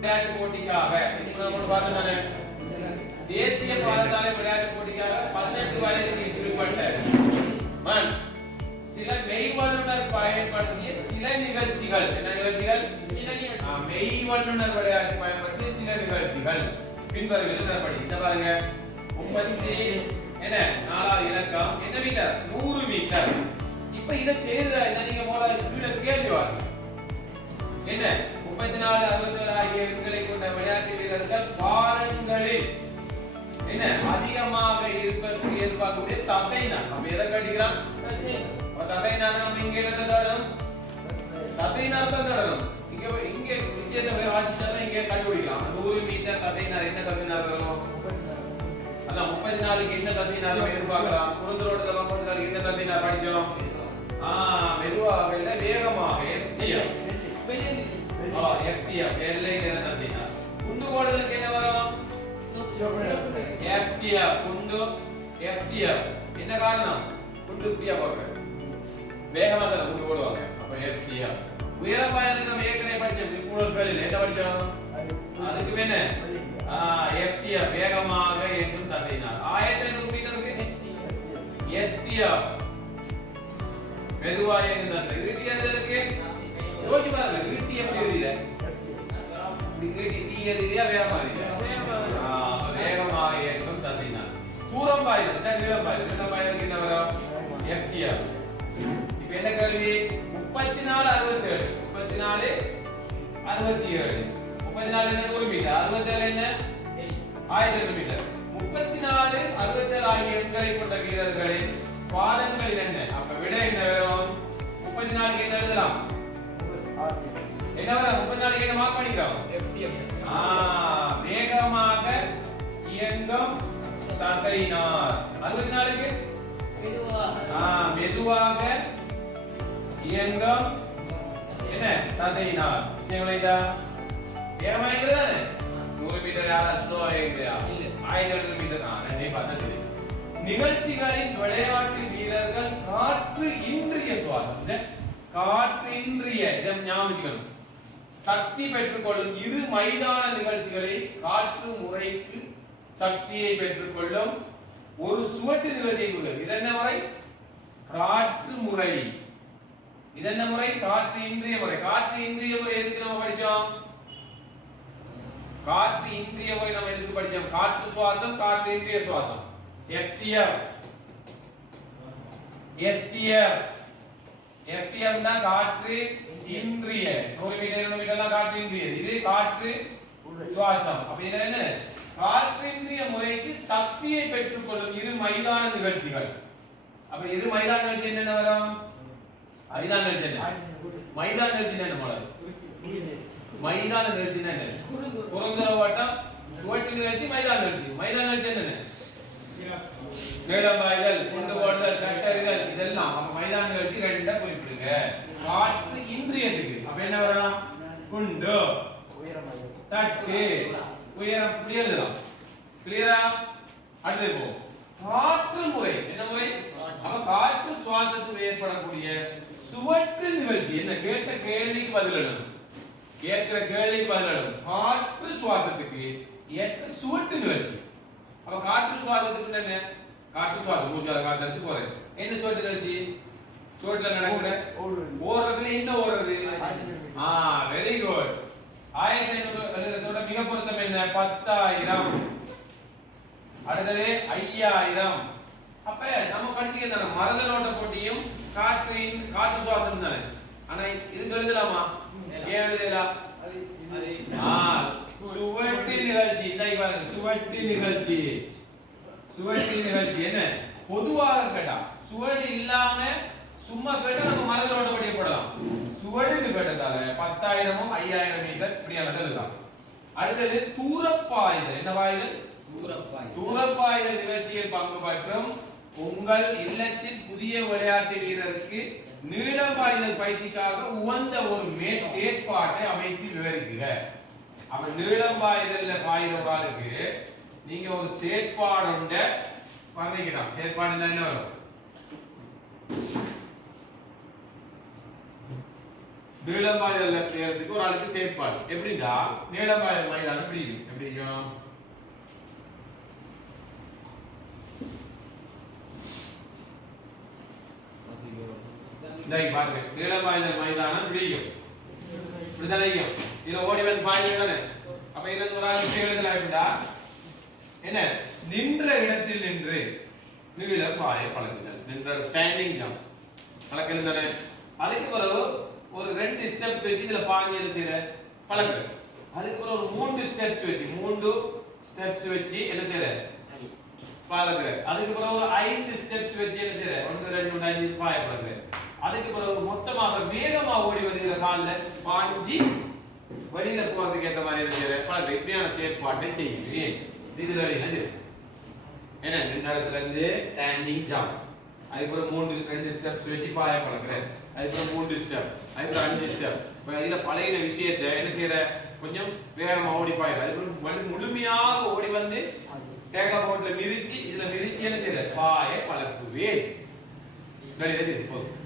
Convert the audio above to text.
விளையாட்டு போட்டிக்காக தேசிய பாடசாலை விளையாட்டு போட்டிக்காக 18 வயதுக்கு கீழ்ப்பட்ட சில மெய்வல்லுனர் பயன்படுத்திய சில நிகழ்ச்சிகள். என்ன நிகழ்ச்சிகள்? மெய்வல்லுனர் விளையாட்டு பயன்படுத்திய சில நிகழ்ச்சிகள் பின்வருவது படி. இந்த பாருங்க, 9 என்ன 4 இலக்கம் என்ன மீட்டர்? 100 மீட்டர். இப்ப இத செய்யறத என்ன நீங்க முதல்ல கீழே கேள்வி வாங்க. என்ன 34 67 ஆகிய எண்களை கொண்ட விளையாட்டு வீரர்கள் பாரங்களில் என்ன அதிகமாக எதிர்பார்க்கக்கூடிய தசைநார். நம்ம எதை கட்டிக்கலாம்? தசைநார். நம்ம இங்க என்ன தடணும்? தசைநார் தான் தடணும். இங்க விஷயத்தை போய் வாசிச்சாதான் இங்க கண்டுபிடிக்கலாம். 100 மீட்டர் தசைநார் என்ன தசைநார் வரும்? அதான் 34க்கு என்ன தசைநார் எதிர்பார்க்கலாம்? குறுந்தரோட 34க்கு என்ன தசைநார் படிச்சோம்? மெதுவாக இல்ல வேகமாக FTF. FTF எல்லை நிற தசைநார். குண்டு போடுறதுக்கு என்ன வரும்? FTF. குண்டு FTF. என்ன காரணம்? குண்டு குட்டியா போடுற வேகமா தான் குண்டு போடுவாங்க. அப்ப FTF. உயரப்பாயத்துக்கு நம்ம ஏற்கனவே படிச்சோம். விப்புணர்களில் என்ன படிச்சோம்? அதுக்கு என்ன? FTF வேகமாக இயங்கும் தசைநார். 1500 மீட்டருக்கு STF மெதுவாக இயங்கும் தசை. இறுதியதற்கு யோசிச்சு பாருங்க, இறுதி எப்படி எழுதில? இறுதி எழுதியா வேகமா எழுதில? வேகமாக இயங்கும் தசைநார். தூரம் பாய்தல் தான் நீளம் பாய்தல். நீளம் பாய்தலுக்கு என்ன வரும்? FTF. இப்போ என்ன கேள்வி? 34 67 34 67 34 என்ன 100 மீட்டர், 67 என்ன 1000 மீட்டர். 34 67 ஆகிய எண்களை கொண்ட வீரர்களின் பாதங்கள் என்ன? அப்ப விடை என்ன வரும்? 34க்கு என்ன எழுதலாம்? என்ன வரும்? 34க்கு என்ன மார்க் பண்ணிக்கிறோம்? FTF. வேகமாக இயங்கும் தசைநார். 64க்கு மெதுவாக இயங்கும் என்ன தசைநார். சேவலைதா வேகமா இயங்குதா? 100 மீட்டர் யாரா ஸ்லோவா இயங்குதா? இல்ல 1000 மீட்டர் தான். ரெண்டே பார்த்தது. நிகழ்ச்சிகளின் விளையாட்டு வீரர்கள் காற்று இன்றிய சுவாசம். காற்று இன்றிய இதை ஞாபகம். சக்தி பெற்றுக்கொள்ளும் இரு மைதான நிகழ்ச்சிகளை காற்று முறைக்கு சக்தியை பெற்றுக்கொள்ளும் ஒரு சுவட்டு நிகழ்ச்சியை உள்ளது. இதென்ன முறை? காற்று முறை. இதென்ன முறை? காற்று இன்றிய முறை. காற்று இன்றிய முறை எதுக்கு நம்ம படிச்சோம்? காற்று இன்றிய முறை நம்ம எதுக்கு படிச்சோம்? காற்று சுவாசம், காற்று இன்றிய சுவாசம். FTF STF FTF தான் காற்று இன்றிய. 100 மீட்டர் 200 மீட்டர்லாம் காற்று இன்றிய. இது காற்று சுவாசம். அப்ப இது என்ன? காற்று இன்றிய முறைக்கு சக்தியை பெற்றுக்கொள்ளும் இரு மைதான நிகழ்ச்சிகள். அப்ப இரு மைதான நிகழ்ச்சி என்னென்ன வரும்? மைதான நிகழ்ச்சி என்ன? மைதான நிகழ்ச்சி என்ன மாடல்? மைதான நிகழ்ச்சி என்ன? குறுந்தர ஓட்டம், சுவட்டு நிகழ்ச்சி, மைதான நிகழ்ச்சி. மைதான நிகழ்ச்சி என்ன? மேடமாய்தல், குண்டு போடுதல், கட்டறிதல் இதெல்லாம். அப்ப மைதான நிகழ்ச்சி ரெண்டா குறிப்பிடுங்க. காற்று இன்றியதுக்கு அப்ப என்ன வரும்? குண்டு, தட்டு, உயரம் இப்படி எழுதலாம். கிளியரா? அடுத்து போ. காற்று முறை என்ன முறை? அப்ப காற்று சுவாசத்துக்கு ஏற்படக்கூடிய சுவட்டு நிகழ்ச்சி என்ன? கேட்ட கேள்விக்கு பதில் எழுதணும். கேட்கிற கேள்விக்கு பதில் எழுதணும். காற்று சுவாசத்துக்கு ஏற்ற சுவட்டு நிகழ்ச்சி. அப்ப காற்று சுவாசத்துக்கு என்ன? காற்று சுவாசம் மூச்சால காத்து எடுத்து போறேன். என்ன சுவட்டு நிகழ்ச்சி? சுவட்டுல நடக்கிற ஓடுறதுல என்ன ஓடுறது? Very good. 1500 மிக பொருத்தம் என்ன? 10000. அடுத்தது 5000. அப்ப நம்ம படிச்சிருந்த மரதலோட்ட போட்டியும் காற்று சுவாசம் தானே. ஆனா இது எழுதலாமா? ஏன் எழுதலாம்? சுவட்டு நிகழ்ச்சி. பாருங்க, சுவட்டு நிகழ்ச்சி. சுவட்டு நிகழ்ச்சி என்ன? பொதுவாக கேட்டா சுவடு இல்லாம சும்மா கேட்டா நம்ம மரதலோட்ட போட்டியை போடலாம். சுவடு கேட்டதால 10000 5000 மீட்டர் இப்படியான எழுதலாம். அடுத்தது தூரப்பாய்தல். என்ன பாய்தல்? தூரப்பாய்தல் நிகழ்ச்சியில் பங்கு பெற்றும் உங்கள் இல்லத்தில் புதிய விளையாட்டு வீரருக்கு நீளம் பாய்தல் பயிற்சிக்காக உகந்த ஒரு செயற்பாட்டை அமைத்து விவரிக்குக. அப்ப நீளம் பாய்தல்ல பாய்றவர்களுக்கு நீங்க ஒரு செயற்பாடு பண்ணிக்கலாம். செயற்பாடு என்ன வரும்? நீளமாயதல்ல செய்யறதுக்கு ஒரு ஆளுக்கு செயற்பாடு எப்படின்னா நீளமாய மைதானம் எப்படியும் பாருங்க நீளமாயதல் மைதானம் இப்படிதான் இதுல ஓடி வந்து பாய்ந்தானே அப்ப என்ன ஒரு ஆளுக்கு எழுதலாம் எப்படின்னா என்ன நின்ற இடத்தில் நின்று நீள பாய பழகுதல் நின்ற ஸ்டாண்டிங் ஜம்ப் பழக்கம் தானே அதுக்கு பிறகு ஒரு 2 ஸ்டெப்ஸ் வச்சு இதுல பாஞ்சு என்ன செய்யற பழகுற அதுக்கு பிறகு ஒரு 3 ஸ்டெப்ஸ் வச்சு என்ன செய்யற பழகுற அதுக்கு பிறகு ஒரு 5 ஸ்டெப்ஸ் வச்சு என்ன செய்யற 1 2 3 5 பாய பழகுற அதுக்கு பிறகு மொத்தமாக வேகமா ஓடி வருகிற கால்ல பாஞ்சி வெளியில போறதுக்கு ஏற்ற மாதிரி என்ன செய்யற பழகுற இப்படியான செயற்பாட்டை செய்யுது இதுல வழியில என்ன நின்றத்துல இருந்து ஸ்டாண்டிங் ஜம்ப் அதுக்கப்புறம் 2 ஸ்டெப்ஸ் வச்சு பாய பழகுறேன் அதுக்கப்புறம் 3 ஸ்டெப் அதுக்கப்புறம் 5 ஸ்டெப் இப்போ இதில் பழகின விஷயத்தை என்ன செய்யற கொஞ்சம் வேகமாக ஓடி பாயிரு அதுக்கப்புறம் முழுமையாக ஓடி வந்து டேக்கா போட்டில் மிதிச்சு இதில் மிதிச்சு என்ன செய்யற பாய பழக்குவேன் போதும்